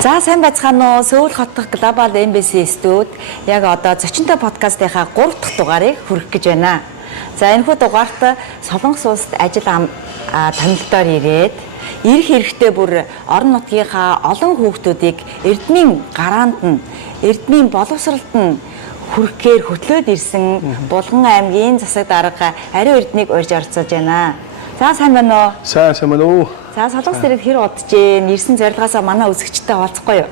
За сайн байцгаана уу? Сөүл хот дахь Global Embassy студ яг одоо зочинтой подкастынхаа 3 дахь дугаарыг хүргэх гэж байна. За энэхүү дугаарт Солонгос улсад ажил танилтаар ирээд ирэх хэрэгтэй бүр орон нутгийнхаа олон хүүхдүүдийг Эрдмийн гараанд нь Эрдмийн боловсролд нь хүргэхээр хөтлөөд ирсэн Булган аймгийн засаг дарга Ариун Эрдмийг урьж оролцож байна. За сайн байна уу? Сайн байна уу? За Солонгос ирээд хэр удажээ? Ирсэн зорилгоосоо манай үзэгчтэй хуваалцахгүй юу?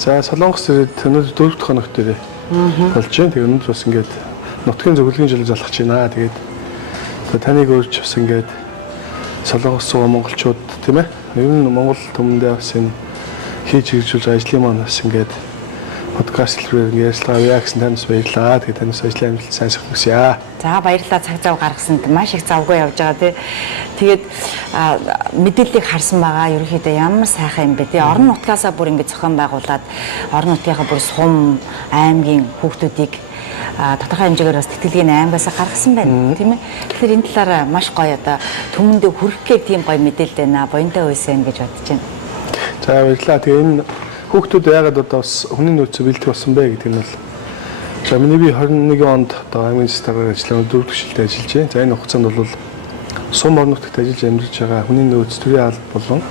За Солонгос ирээд өнөөдөр 4 дахь хоног дээр болж байна. Тэгээ өнөөдөр бас ингээд нутгийн зөвлөгийн жил залхаж байна. Тэгээд таныг урьж бас ингээд Солонгос суугаа монголчууд тийм ээ. Ер нь Монгол түмэндээ бас энэ хийж хэрэгжүүлж ажлын маань бас ингээд подкаст хэлбэрээр ярьцлага авъя гэсэн танаас баярлалаа. Тэгээд танаас ажлын амжилт сайн сайхан хүсье. За баярлалаа цаг зав гаргасанд маш их завгүй явж байгаа тий. Тэгээд мэдээллийг харсан байгаа. Ерөнхийдөө ямар сайхан юм бэ тий. Орон нутгаасаа бүр ингэ зохион байгуулад орон нутгийнхаа бүр сум аймгийн хүүхдүүдийг тодорхой хэмжээгээр бас тэтгэлгийн аймагаас гаргасан байна тийм ээ. Тэгэхээр энэ талаараа маш гоё одоо түмэндээ хүрхгээ тийм гоё мэдээлэл байна. Буянтай байсан гэж бодож байна. За баярлалаа. Тэгээ энэ хүүхдүүд яагаад одоо бас хүний нөөцөө бэлдэх болсон бэ гэдэг нь бол за миний би 21 онд одоо аймгийн засгийн ажлын 4 дахь жилдээ ажиллаж байна. За энэ хугацаанд бол сум орон нутагт ажиллаж амьдарч байгаа хүний нөөц төрийн алба болон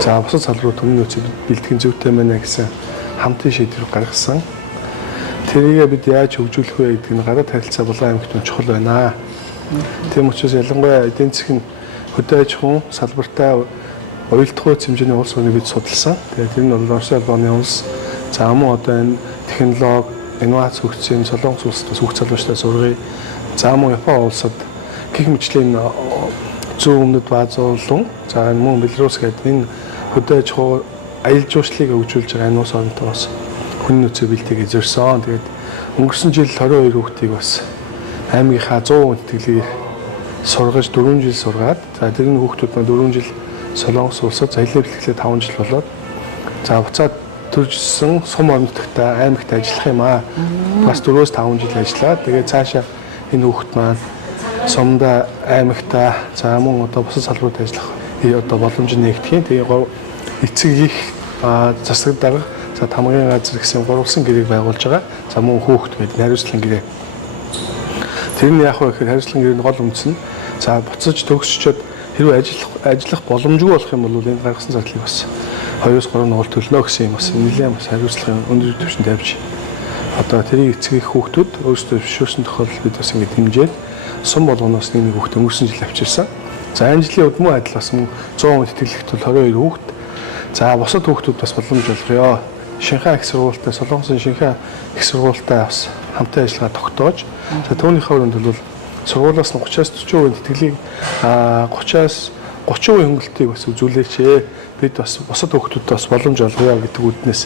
за бусад салбарууд хүний нөөцөө бэлтгэхийн зүйтэй байна гэсэн хамтын шийдвэр гаргасан. Тэрийг бид яаж хөгжүүлэх вэ гэдэг нь гадаад харилцаа Булган аймагт чухал байна. Тийм учраас ялангуяа эдийн засгийн хөдөө аж ахуйн салбартай уялдах хэмжээний улс орныг бид судалсан. Тэгээд тэр нь бол Орос улбаны улс, за мөн одоо энэ технологи, инновац хөгжсөн Солонгос улсад бас хөгжил залуучтай сургая. За мөн Япон улсад гэх мэтлийн зүүн өмнөд баазуулан, за мөн Беларусь гэдэг энэ хөдөө аж ахуй аялал жуулчлалыг хөгжүүлж байгаа энэ улс орнтой бас хүний нөөцөө бэлтгэж зорьсон. Тэгээд өнгөрсөн жил 22 хүүхдийг бас аймгийнхаа 100% тэтгэлгээр сургаж 4 жил сургаад, за тэр нь хүүхдүүд маань 4 жил Солонгос улсад аялал бэлтгэлээ 5 жил болоод за буцаад төржсөн сум орон нутагта аймагт ажиллах юм аа. Бас 4-5 жил ажиллаад тэгээд цаашаа энэ хүүхд маань сумда аймагта за мөн одоо бусад салбарууд ажиллах одоо боломж нэгтгэхийн. Тэгээд эцэг их засаг дарга за тамгын газар гэсэн гурвалсан гэрээг байгуулж байгаа. За мөн хүүхд гэдэг хариуцлагын гэрээ. Тэр нь яг вэ гэхээр хариуцлагын гэрээний гол үндэс нь за буцаж төгсчөөд хэрвээ ажиллах боломжгүй болох юм бол энэ гаргасан зардлыг бас 2-3 нуул төлнө гэсэн юм бас нэлээд бас хариуцлагын өндөр түвшинд тавьж одоо тэрийг эцэг их хүүхдүүд өөрсдөө зөвшөөрсөн тохиолдолд бид бас ингэ хэмжээд сум болгоноос нэг хүүхд өнгөрсөн жил авчирсан. За энэ жилийн өд мөн адил бас 100% тэтгэлэгт бол 22 хүүхд. За бусад хүүхдүүд бас боломж олгоё. Шинхаа их сургуультай Солонгосын шинхаа их сургуультай бас хамтын ажиллагаа тогтоож за түүнийхээ өрөөнд бол сургуулиас нь 30-аас 40% тэтгэлийг 30-аас 30% хөнгөлтийг бас үзүүлээч. Бид бас бусад хүүхдүүдэд бас боломж олгоё гэдэг үднээс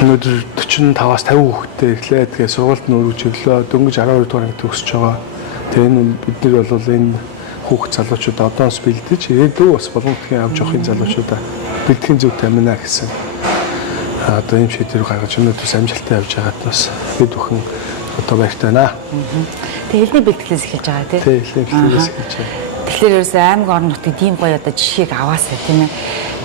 өнөөдөр 45-аас 50 хүүхэдтэй ирлээ. Тэгээ сургуульд нь өргөжлөө дөнгөж 12 дугаар анги төгсөж байгаа. Тэгээ энэ бид нар бол энэ хүүхд залуучуудаа одоос бэлдэж ирээдүйд бас боломжтой авч явахын залуучуудаа бэлтгэхийн зүйтэй амина гэсэн одоо ийм шийдвэр гаргаж өнөөдрөөс амжилттай явж байгаад бас бид бүхэн одоо баяртай байна. Тэгээ хэлний бэлтгэлээс эхэлж байгаа тийм. Тийм хэлний бэлтгэлээс эхэлж байгаа. Тэгэхээр ерөөсөө аймаг орон нутгийн тийм гоё одоо жишээг аваасаа тийм ээ.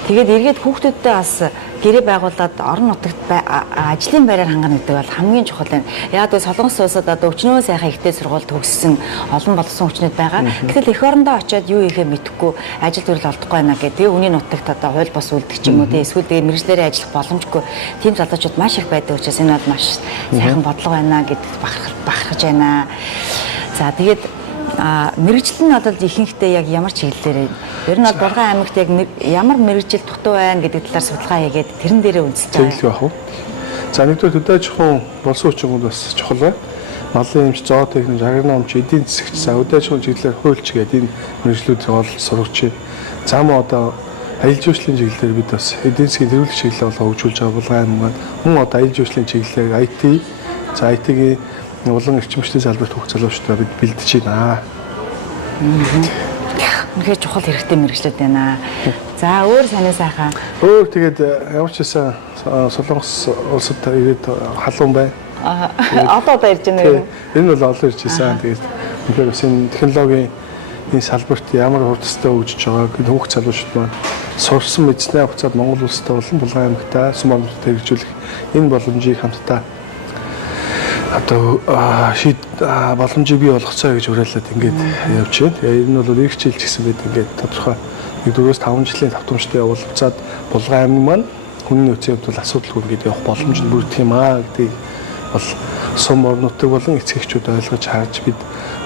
Тэгээд эргээд хүүхдүүдтэй бас гэрээ байгуулад орон нутагт ажлын байраар хангана гэдэг бол хамгийн чухал байна. Яг л Солонгос улсад одоо өчнөө сайхан ихтэй сургууль төгссөн олон болсон хүчнүүд байгаа. Гэтэл эх орондоо очиод юу ихээ мэдэхгүй ажил төрөл олдохгүй байна гэдэг. Үүний нутагт одоо хууль бос үлдэх ч юм уу тийм эсвэл тэгээ мэргэжлэрээ ажиллах боломжгүй тийм залуучууд маш их байдаг учраас энэ бол маш сайхан бодлого байна гэдэгт бахархаж байна. За тэгээд мэргэжил нь одоо ихэнхдээ яг ямар чиглэлээр ер нь бол Булган аймагт яг ямар мэргэжил дутуу байна гэдэг талаар судалгаа хийгээд тэрэн дээрээ үндэслэж байгаа. Чиглэл яах вэ? За нэгдүгээр хөдөө аж ахуйн болсон хүчингүүд бас чухал байна. Малын эмч, зоотехник, агрономч, эдийн засагч, за хөдөө аж ахуйн чиглэлээр хуульч гэдэг энэ мэргэжлүүдийг ол сургаж байна. За мөн одоо аялал жуулчлалын чиглэлээр бид бас эдийн засгийн төрөлх чиглэлээ болоо хөгжүүлж байгаа Булган аймаг. Мөн одоо аялал жуулчлалын чиглэлээр IT, за IT-ийн улан эрчимчлийн салбарт хөх залуучуудаа бид бэлдэж байна. Үнэхээр чухал хэрэгтэй мэргэжлүүд байна. За өөр санаа сайхан. Өөр тэгээд ямар ч байсан Солонгос улсад ирээд халуун бай. Одоо ирж байна уу? Энэ бол олон ирж байсан. Тэгээд үнэхээр бас энэ технологийн энэ салбарт ямар хурдтай хөгжиж байгааг хүүхд залуучууд маань сурсан мэдснээ хугацаанд Монгол улстай болон Булган аймагтаа сүм орнуудад хэрэгжүүлэх энэ боломжийг хамтдаа одоо боломжийг бий болгоцоо гэж уриалаад ингээд явж байна. Тэгээ энэ бол их хичээлч гэсэн байд ингээд тодорхой 4-5 жилийн давтамжтай явуулцаад Булган аймаг маань хүний нөөцийн хувьд бол асуудалгүй ингээд явах боломж нь бүрдэх юм аа гэдгийг бол сум орнуудыг болон эцэгчүүд ойлгож харж бид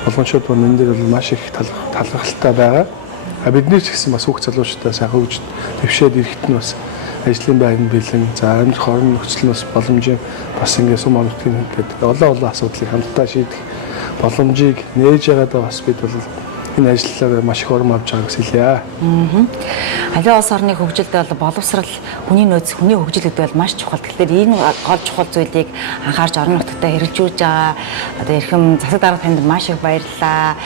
болгончууд бол энэ дээр бол маш их талархалтай байгаа. Бидний ч гэсэн бас хүүхд залуучуудаа сайхан хөгжиж дэвшээд ирэхэд нь бас ажлын байрны бэлэн за амьдрах орон нөхцөл нь бас боломжийн бас ингээд сум орнуудын гэдэг олон асуудлыг хамтдаа шийдэх боломжийг нээж яагаад бас бид бол энэ ажлаараа маш их урам авч байгаа гэсэн хэлье. Аливаа улс орны хөгжилд бол боловсрал, хүний нөөц, хүний хөгжил гэдэг бол маш чухал. Тэгэхээр энэ гол чухал зүйлийг анхаарч орон нутагтаа хэрэгжүүлж байгаа. Одоо эрхэм засаг дарга танд маш их баярлалаа.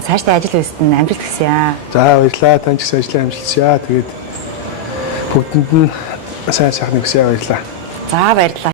Цаашдаа ажил үйлсэд нь амжилт хүсье. За баярлалаа. Танд ч гэсэн ажлын амжилт хүсье. Тэгээд бүгдэнд нь сайн сайхныг хүсье. Баярлалаа. За баярлалаа.